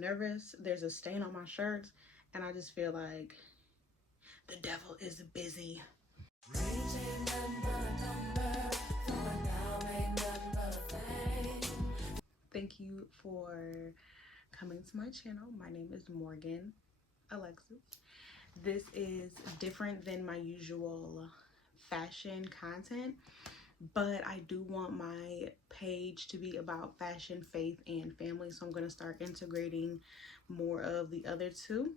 I'm nervous. There's a stain on my shirt, and I just feel like the devil is busy. Thank you for coming to my channel. My name is Morgan Alexis. This is different than my usual fashion content, but I do want my page to be about fashion, faith, and family, so I'm going to start integrating more of the other two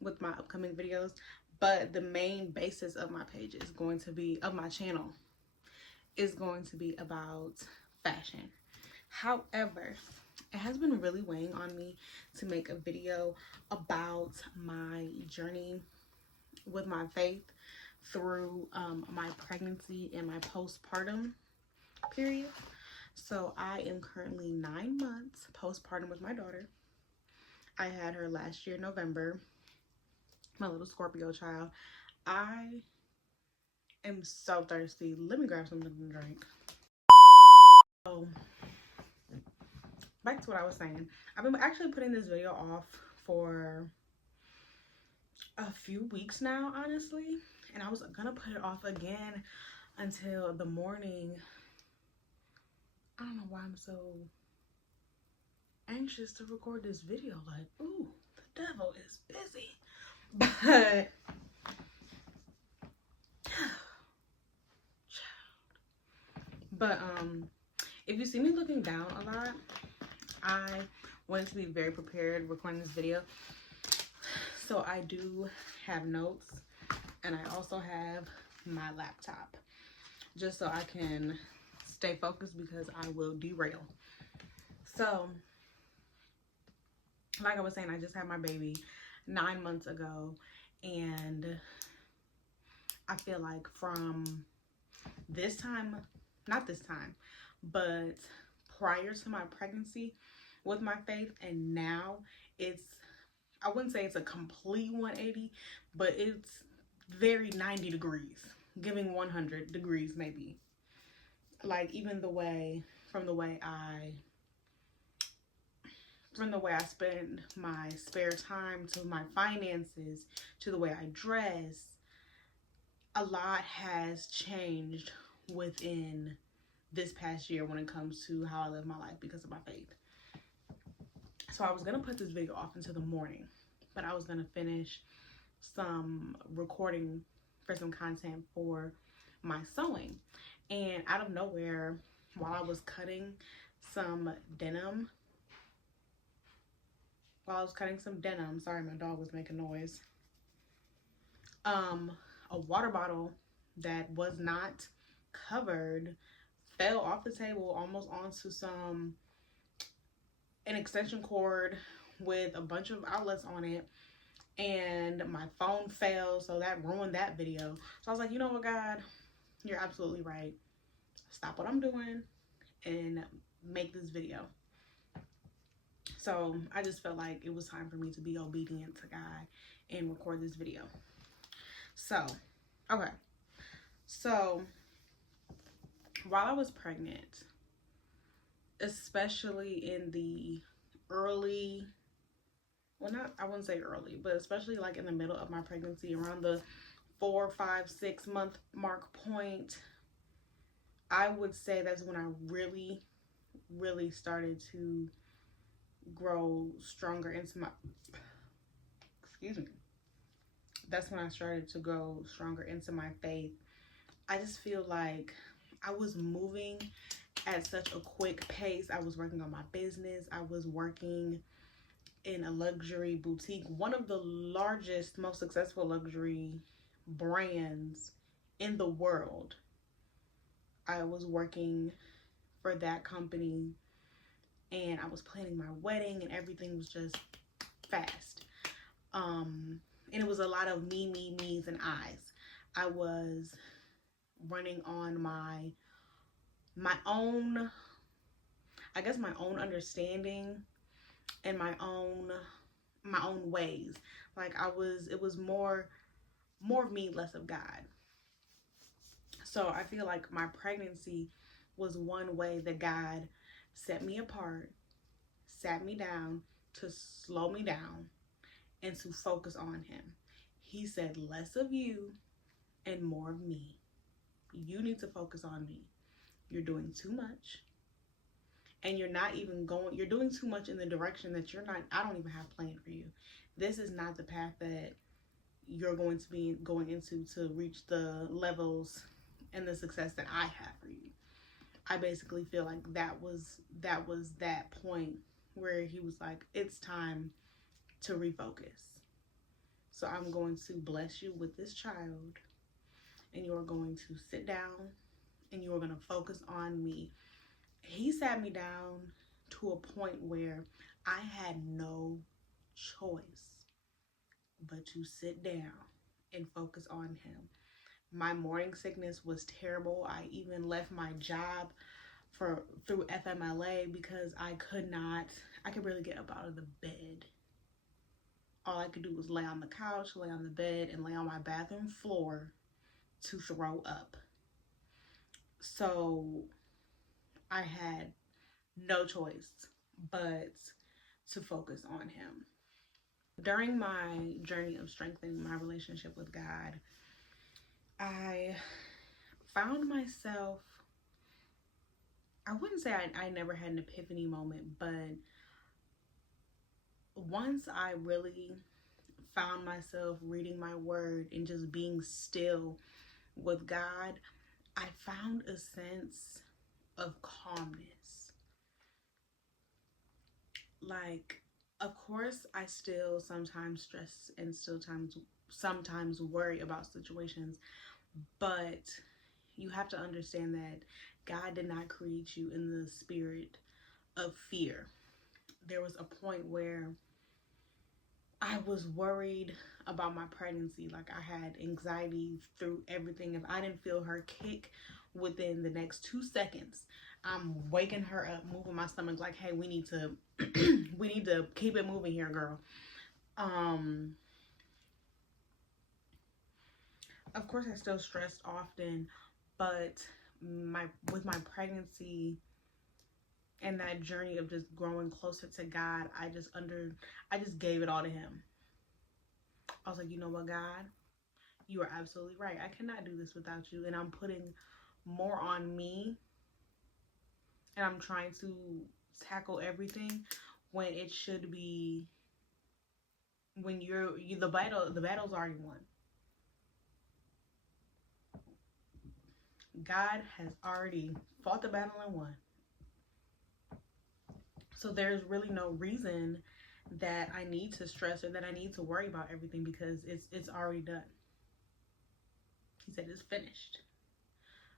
with my upcoming videos. But the main basis of my page is going to be, of my channel, is going to be about fashion. However, it has been really weighing on me to make a video about my journey with my faith through my pregnancy and my postpartum period. So I am currently 9 months postpartum with my daughter. I had her last year, November, my little Scorpio child. I am so thirsty. Let me grab something to drink. So back to what I was saying. I've been actually putting this video off for a few weeks now, honestly, and I was gonna put it off again until the morning. I don't know why I'm so anxious to record this video. Like, ooh, the devil is busy. But if you see me looking down a lot, I wanted to be very prepared recording this video. So I do have notes, and I also have my laptop, just so I can stay focused because I will derail. So like I was saying, I just had my baby 9 months ago, and I feel like from this time, not this time, but prior to my pregnancy with my faith, and now it's, I wouldn't say it's a complete 180, but it's very 90 degrees, giving 100 degrees maybe. Like, even the way, from the way I spend my spare time, to my finances, to the way I dress, a lot has changed within this past year when it comes to how I live my life because of my faith. So I was gonna put this video off until the morning, but I was gonna finish some recording for some content for my sewing. And out of nowhere, while I was cutting some denim, sorry, my dog was making noise. A water bottle that was not covered fell off the table almost onto an extension cord with a bunch of outlets on it, and my phone fell, so that ruined that video. So I was like, you know what, God, you're absolutely right. Stop what I'm doing and make this video. So I just felt like it was time for me to be obedient to God and record this video. So, okay. So while I was pregnant, especially in the early, well, not, I wouldn't say early, but especially like in the middle of my pregnancy, around the 4, 5, 6 month mark point, I would say that's when I really started to grow stronger into my, excuse me, that's when I started to grow stronger into my faith. I just feel like I was moving at such a quick pace. I was working on my business. I was working in a luxury boutique, one of the largest, most successful luxury brands in the world. I was working for that company, and I was planning my wedding, and everything was just fast. And it was a lot of me's and I's. I was running on my own, I guess, my own understanding and my own ways. Like, it was more of me, less of God. So I feel like my pregnancy was one way that God set me apart, sat me down, to slow me down and to focus on him. He said, less of you and more of me. You need to focus on me. You're doing too much. And you're not even going, you're doing too much in the direction that I don't even have planned for you. This is not the path that you're going to be going into to reach the levels and the success that I have for you. I basically feel like that was that point where he was like, it's time to refocus. So I'm going to bless you with this child, and you are going to sit down and you are going to focus on me. He sat me down to a point where I had no choice but to sit down and focus on him. My morning sickness was terrible. I even left my job through FMLA because I could barely get up out of the bed. All I could do was lay on the couch, lay on the bed, and lay on my bathroom floor to throw up. So I had no choice but to focus on him. During my journey of strengthening my relationship with God, I found myself, I wouldn't say I never had an epiphany moment, but once I really found myself reading my word and just being still with God, I found a sense of calmness. Like, of course, I still sometimes stress and still sometimes worry about situations, but you have to understand that God did not create you in the spirit of fear. There was a point where I was worried about my pregnancy. Like, I had anxiety through everything. If I didn't feel her kick within the next 2 seconds, I'm waking her up, moving my stomach like, hey, we need to keep it moving here, girl. Of course, I still stressed often, but with my pregnancy and that journey of just growing closer to God, I just gave it all to him. I was like, you know what, God, you are absolutely right. I cannot do this without you, and I'm putting more on me, and I'm trying to tackle everything when it should be, when the battle's already won. God has already fought the battle and won. So there's really no reason that I need to stress or that I need to worry about everything, because it's already done. He said it's finished.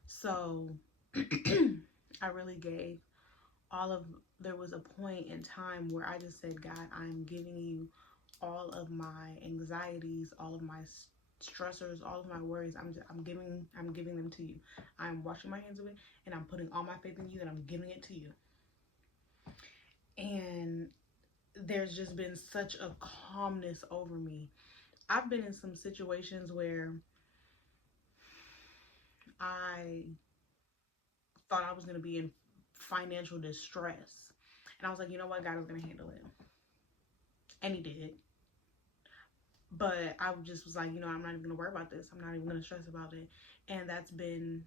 So I really gave there was a point in time where I just said, God, I'm giving you all of my anxieties, all of my stressors, all of my worries. I'm giving them to you. I'm washing my hands of it, and I'm putting all my faith in you, and I'm giving it to you. And there's just been such a calmness over me. I've been in some situations where I thought I was going to be in financial distress. And I was like, you know what? God is going to handle it. And he did. But I just was like, you know, I'm not even going to worry about this. I'm not even going to stress about it. And that's been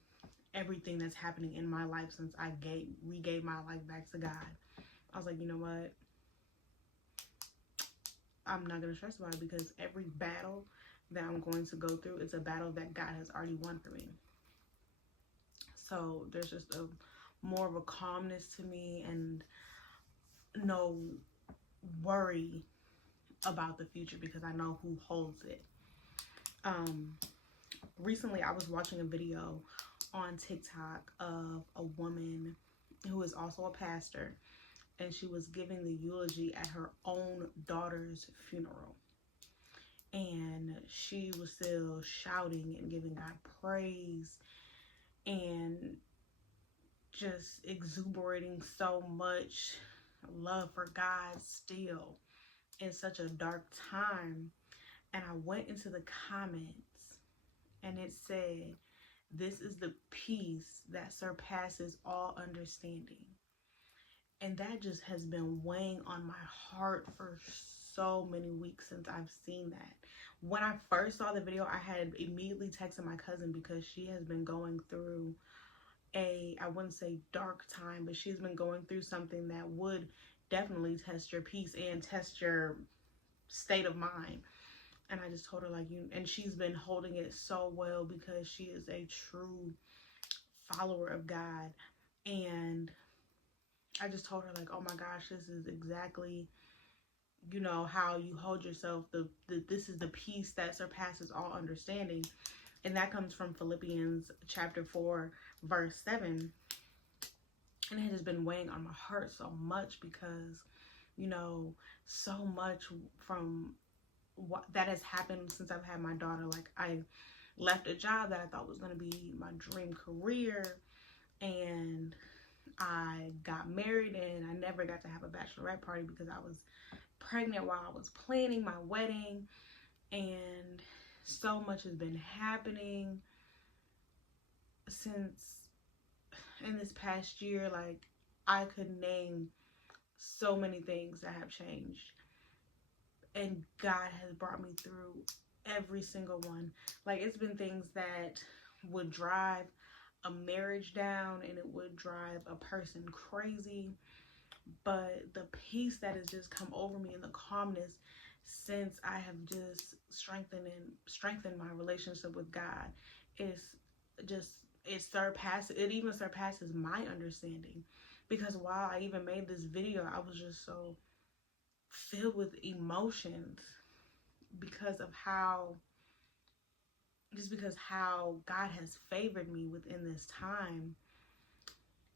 everything that's happening in my life since I regave my life back to God. I was like, you know what? I'm not going to stress about it, because every battle that I'm going to go through, it's a battle that God has already won for me. So there's just more of a calmness to me, and no worry about the future, because I know who holds it. Recently I was watching a video on TikTok of a woman who is also a pastor, and she was giving the eulogy at her own daughter's funeral. And she was still shouting and giving God praise and just exuberating so much love for God still in such a dark time. And I went into the comments, and it said, "This is the peace that surpasses all understanding." And that just has been weighing on my heart for so many weeks since I've seen that. When I first saw the video, I had immediately texted my cousin because she has been going through I wouldn't say dark time, but she's been going through something that would definitely test your peace and test your state of mind. And I just told her, like, and she's been holding it so well because she is a true follower of God. And I just told her, like, oh my gosh, this is exactly, how you hold yourself. This is the peace that surpasses all understanding. And that comes from Philippians chapter 4, verse 7. And it has been weighing on my heart so much because, so much from what that has happened since I've had my daughter. Like, I left a job that I thought was going to be my dream career, and I got married, and I never got to have a bachelorette party because I was pregnant while I was planning my wedding. And so much has been happening since in this past year. Like, I could name so many things that have changed, and God has brought me through every single one. Like, it's been things that would drive a marriage down, and it would drive a person crazy, but the peace that has just come over me and the calmness since I have just strengthened my relationship with God is just, it even surpasses my understanding. Because while I even made this video, I was just so filled with emotions because how God has favored me within this time.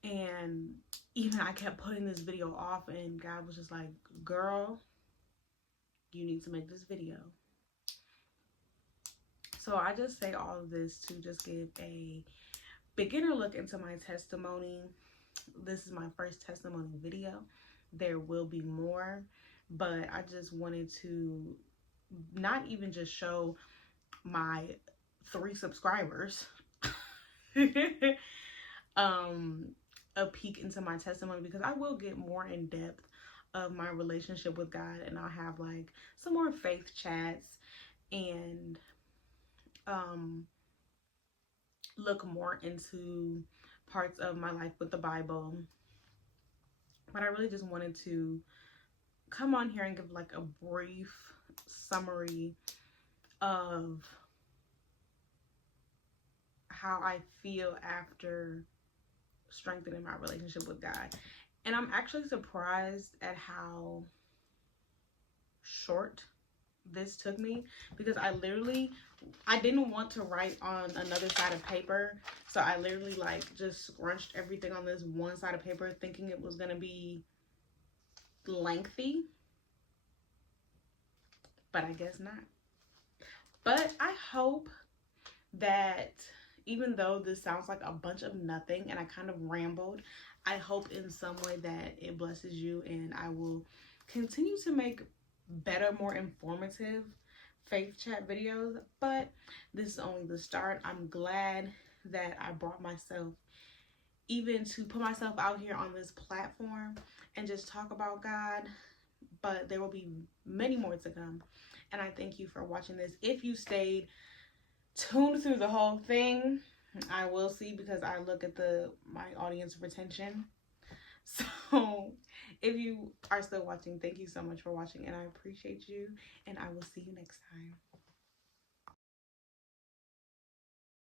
And even I kept putting this video off, and God was just like, girl, you need to make this video. So I just say all of this to just give a beginner look into my testimony. This is my first testimony video. There will be more, but I just wanted to not even just show my 3 subscribers a peek into my testimony, because I will get more in depth of my relationship with God, and I'll have like some more faith chats and look more into parts of my life with the Bible. But I really just wanted to come on here and give like a brief summary of how I feel after strengthening my relationship with God. And I'm actually surprised at how short this took me, because I didn't want to write on another side of paper, so I literally like just scrunched everything on this one side of paper thinking it was gonna be lengthy, but I guess not. But I hope that even though this sounds like a bunch of nothing and I kind of rambled, I hope in some way that it blesses you, and I will continue to make better, more informative faith chat videos. But this is only the start. I'm glad that I brought myself even to put myself out here on this platform and just talk about God. But there will be many more to come, and I thank you for watching this. If you stayed tuned through the whole thing, I will see, because I look at my audience retention. So if you are still watching, thank you so much for watching, and I appreciate you, and I will see you next time.